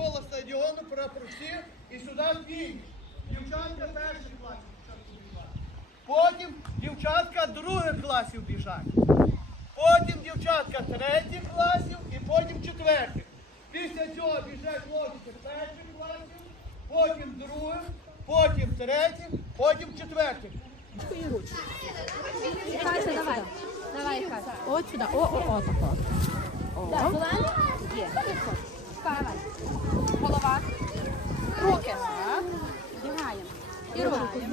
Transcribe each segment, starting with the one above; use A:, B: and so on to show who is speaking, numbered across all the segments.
A: навколо стадіону прапорці і сюди фініш. Дівчатка класів спочатку біжать. Потім дівчатка других класів біжать. Потім дівчатка третіх класів і потім четвертих. Після цього біжать хлопці перших класів, потім других, потім третіх, потім четвертих.
B: Катя, давай. Давай, Катя. От сюди. О, о, о, тако. О. Є. Давай. Голова. Руки. Вдягаємо. І руки.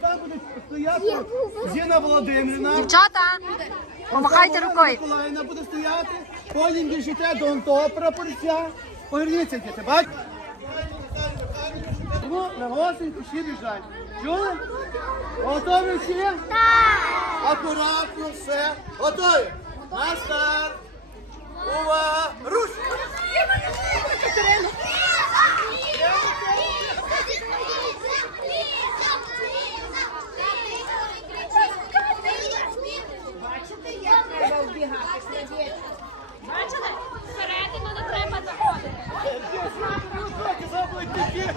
A: Там будуть стояти Зіна Володимирівна.
C: Дівчата, помахайте рукою.
A: Миколаївна буде стояти, потім біжите до того прапорця. Поверніться, діти, бачите? Ну, на госеньку всі біжать. Чули? Готові всі? Так! Акуратно, все. Готові? На старт. Увага! Руш!
D: Бачите, як треба вбігати сидіти?
B: Бачили? Всередину не треба заходити.
A: Руки заблики.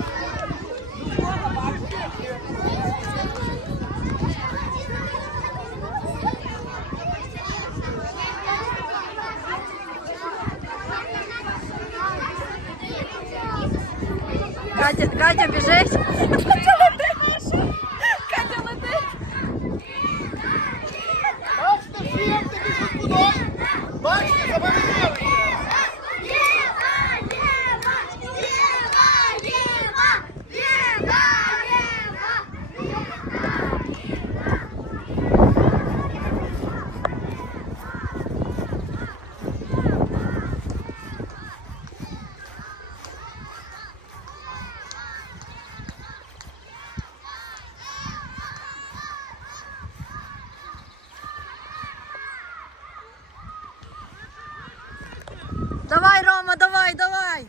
C: Біжить. Катя летить. Катя летить.
A: Бачите, всі як ти біжуть куди? Бачите, запам'ятали.
C: Давай, Рома, давай, давай.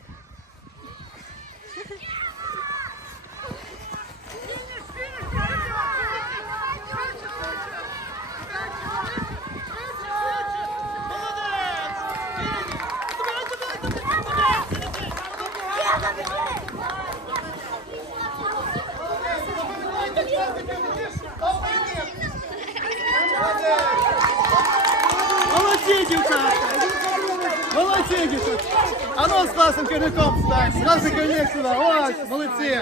A: Молодці, дівчата! Молодці, дівчата! А ну з класним керівником стань! Класний керівник сюди! Ось, молодці!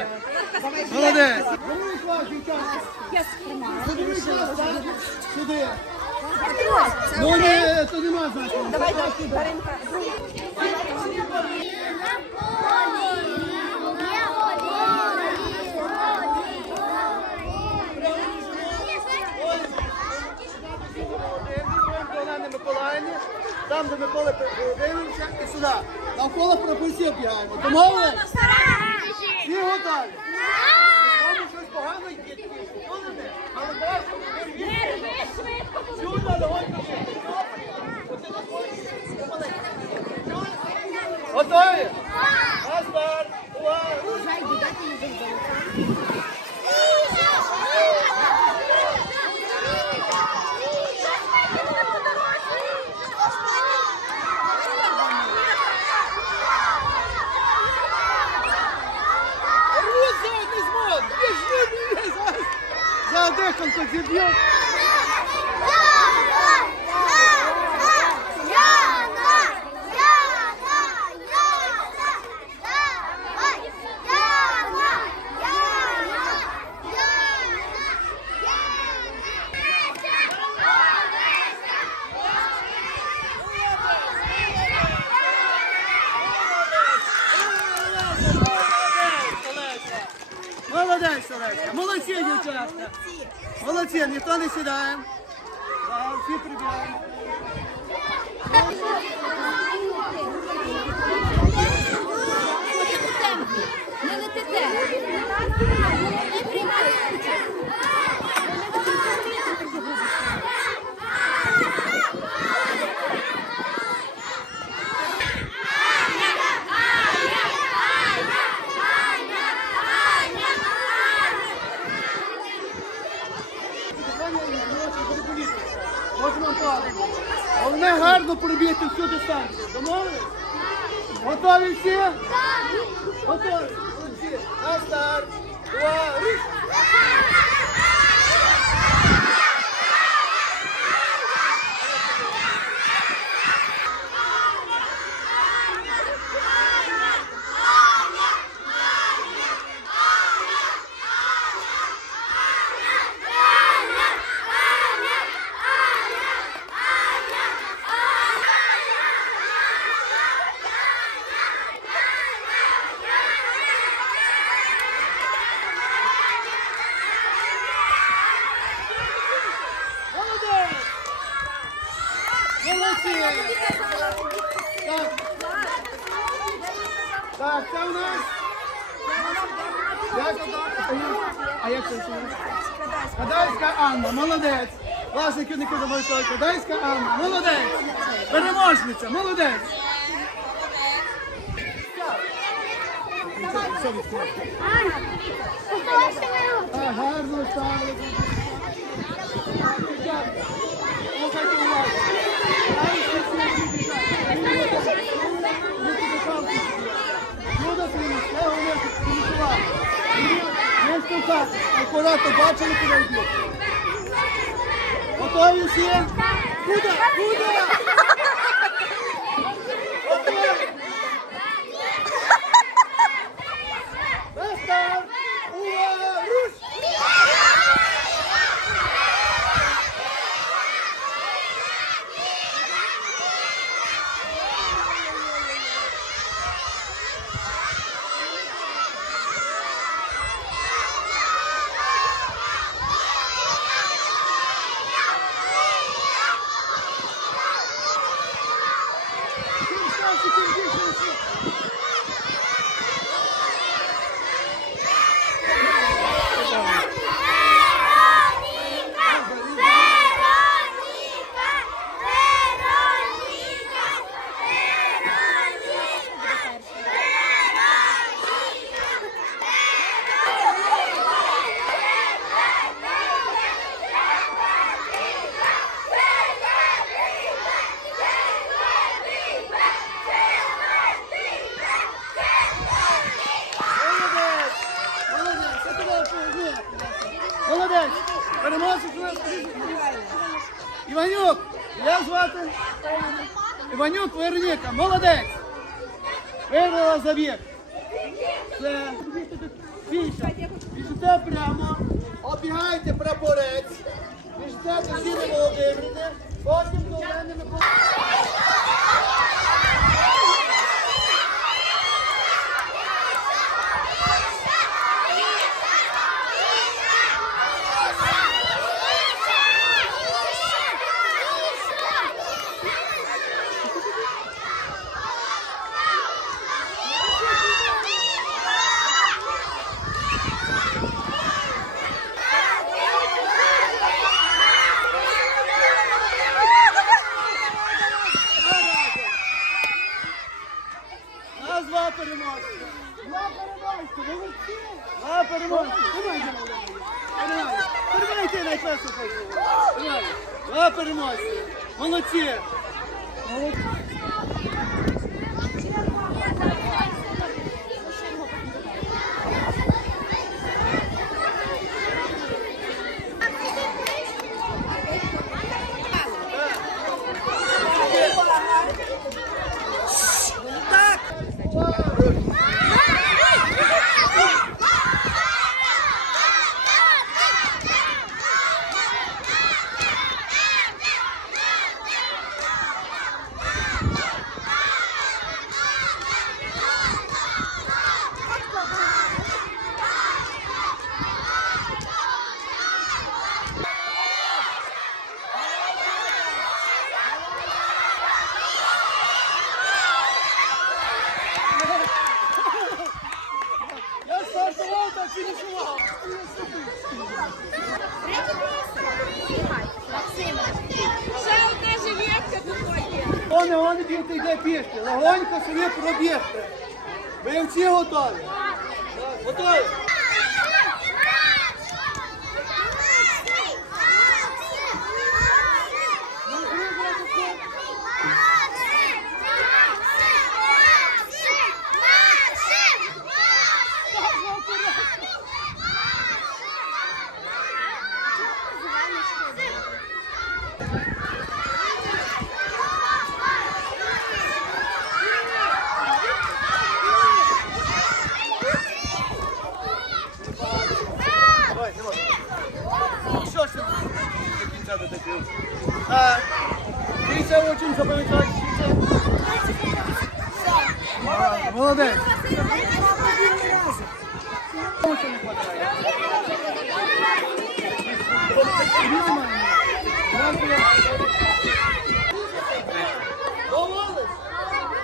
A: Молодець! Другий клас, дівчата! Другий клас, так? Сюди! Ну, ні, то нема значення. Давай, Олени Миколаївни, там до Миколи Володимировича і сюди. Навколо прапорців бігаємо. Домовились? Всі готові? Тому щось погано йде. Сюди, давай, Готові? Старт. Увага. Рвуть За диханку Головне гарно пробігти всю дистанцію. Домовились? Готові всі? Готові. На старт. Uau! Власник Нікіта Бойко Кодайська Анна. Молодець! Переможниця, молодець! Аня, А, гарно ставили. Слухайте бачили, куди йдуть. 不得不说不得不得 Dikkat, isim o devrini. Bakın dolanını koyun. А, перемога! Тримайте! Тримайте найкраще! А, перемога! Молодці! Молодці! ви проб'єте. Ви всі готові?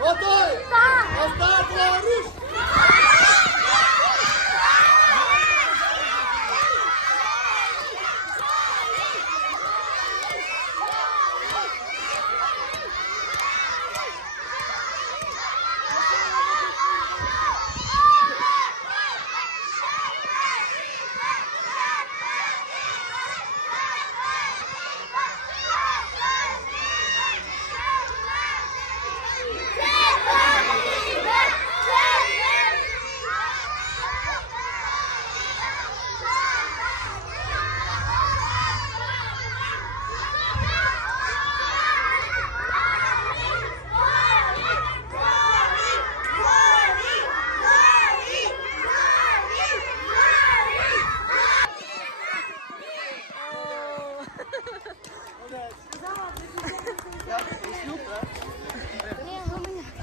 A: Готові? Так. Остап руш!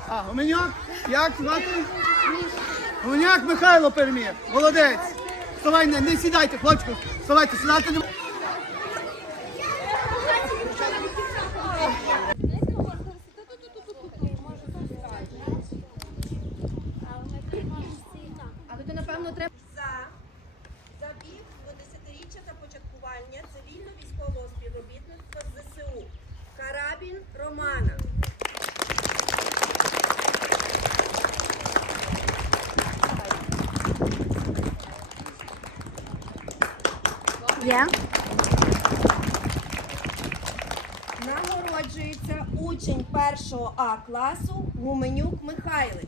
A: А, Гуменяк? Як звати? Гуменяк Михайло переміг. Молодець. Вставай, не, не сідайте, хлопчику. Вставайте, сідати не
D: За забіг до десятиріччя та початкування цивільно-військового співробітництва з ЗСУ. Карабін Романа.
C: Є.
D: Нагороджується учень класу Гуменюк Михайлик.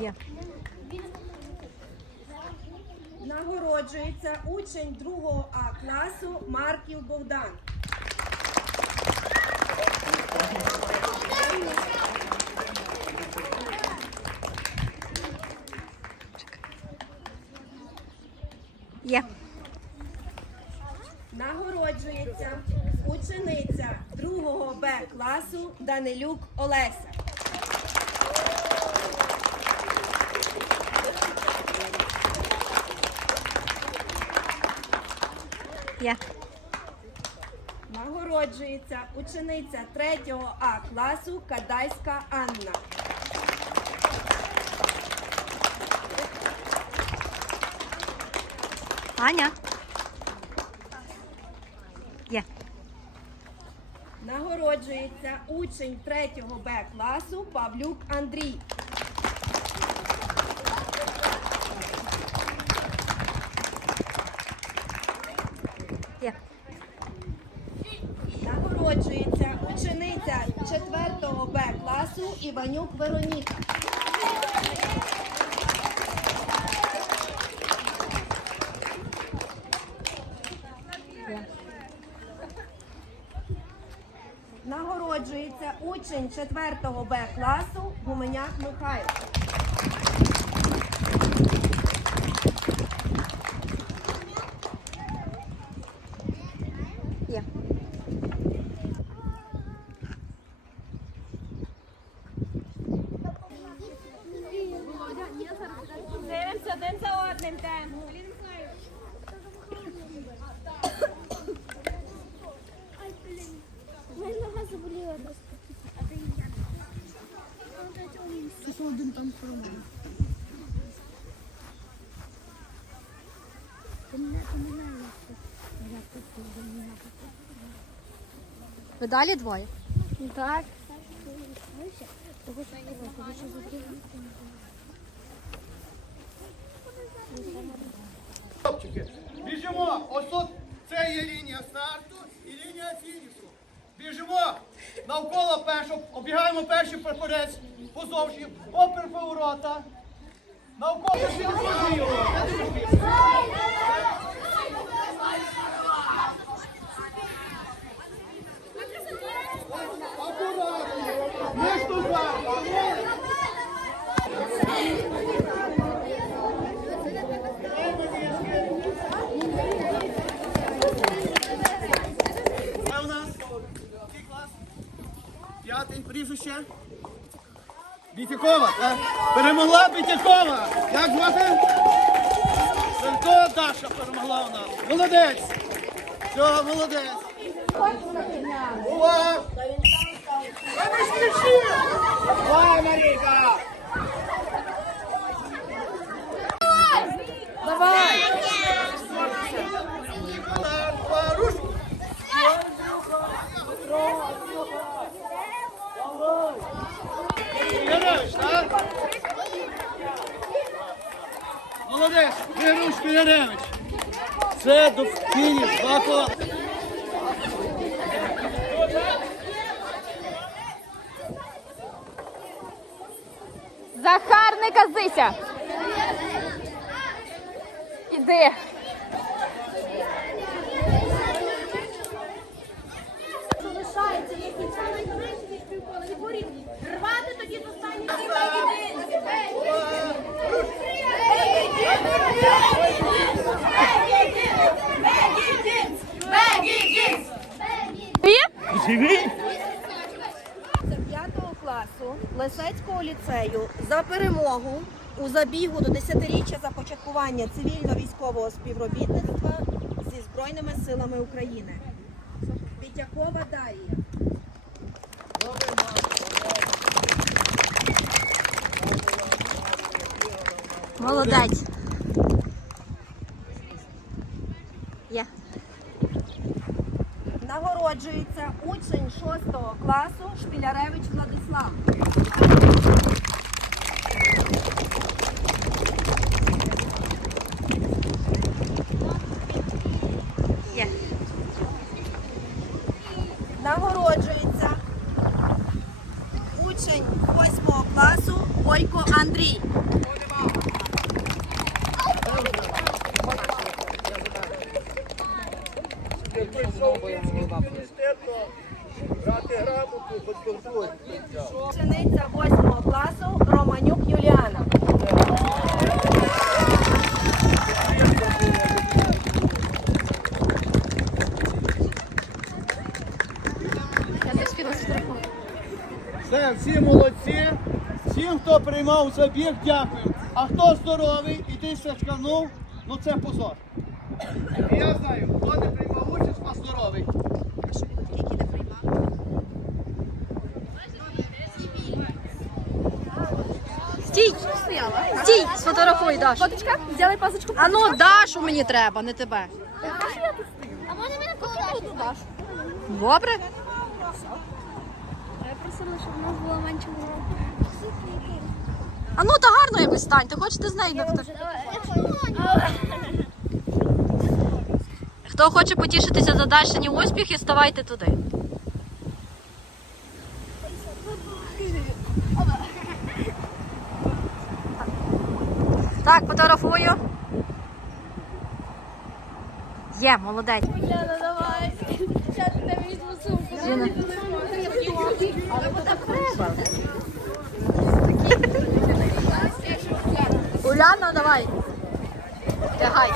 C: Є.
D: Нагороджується учень другого А класу Марків Богдан.
C: Є.
D: Нагороджується учениця другого Б класу Данилюк Олеся.
C: Є.
D: Нагороджується учениця 3 А класу Кадайська Анна.
C: Аня. Є.
D: Нагороджується учень 3 Б класу Павлюк Андрій. Нагороджується учениця 4 Б класу Іванюк Вероніка. Нагороджується учень 4 Б класу Гуменяк Михайло.
B: Дивимося один за одним. Йдемо.
E: Моя нога заболіла просто. Це один там тут не
C: Ви далі двоє?
E: Так.
A: Хлопчики, біжимо. Ось тут це є лінія старту і лінія фінішу. Біжимо навколо першого, обігаємо перший прапорець поздовжі, опер поворота. Навколо не Бітякова, так? Перемогла Бітякова. Як звати? Сенко Даша перемогла у нас. Молодець. Все, молодець. Увага! Давай, Марійка! Давай! Руш! Віруш, так? Молодець, Віруш Філяревич. Це до фініш, Бако.
B: Захар, не казися. Іди.
F: залишається, є кінця найкращих Рвати тоді з останніх
D: Це 5 класу Лисецького ліцею за перемогу у забігу до 10-річчя започаткування цивільно-військового співробітництва зі Збройними силами України. Пітякова Дарія.
C: Молодець. Є.
D: Нагороджується учень 6 класу Шпіляревич Владислав.
C: Є.
D: Нагороджується учень 8 класу Бойко Андрій.
A: Брати грамоту, хоч
D: Учениця 8 класу Романюк Юліана.
A: Все, всі молодці. Приймав забіг, дякую. А хто здоровий і ти ще шканув, ну це позор. Я знаю, хто не приймав участь, а здоровий.
C: Стій! Стій! Сфотографуй, Даш.
B: Фоточка, взяли пасочку.
C: А ну, Дашу мені треба, не тебе.
B: А може мене покинули туди?
C: Добре?
E: Я просила, щоб у нас була менше уроку.
C: А ну, та гарно якось стань. Ти хочеш ти з нею на? Хто хоче потішитися за дальшені успіхи, ставайте туди. Так, фотографую. Є, молодець.
E: Яна, давай. Зараз тебе візьму сумку.
C: Уляна, давай. Тягай.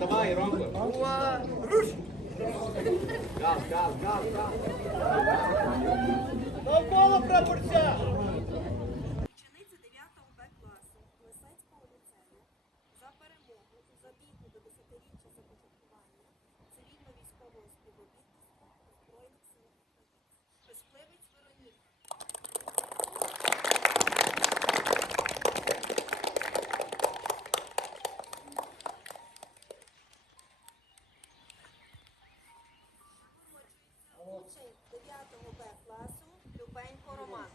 A: Давай, Ромко. Руш! Навколо
D: Пень Пороман.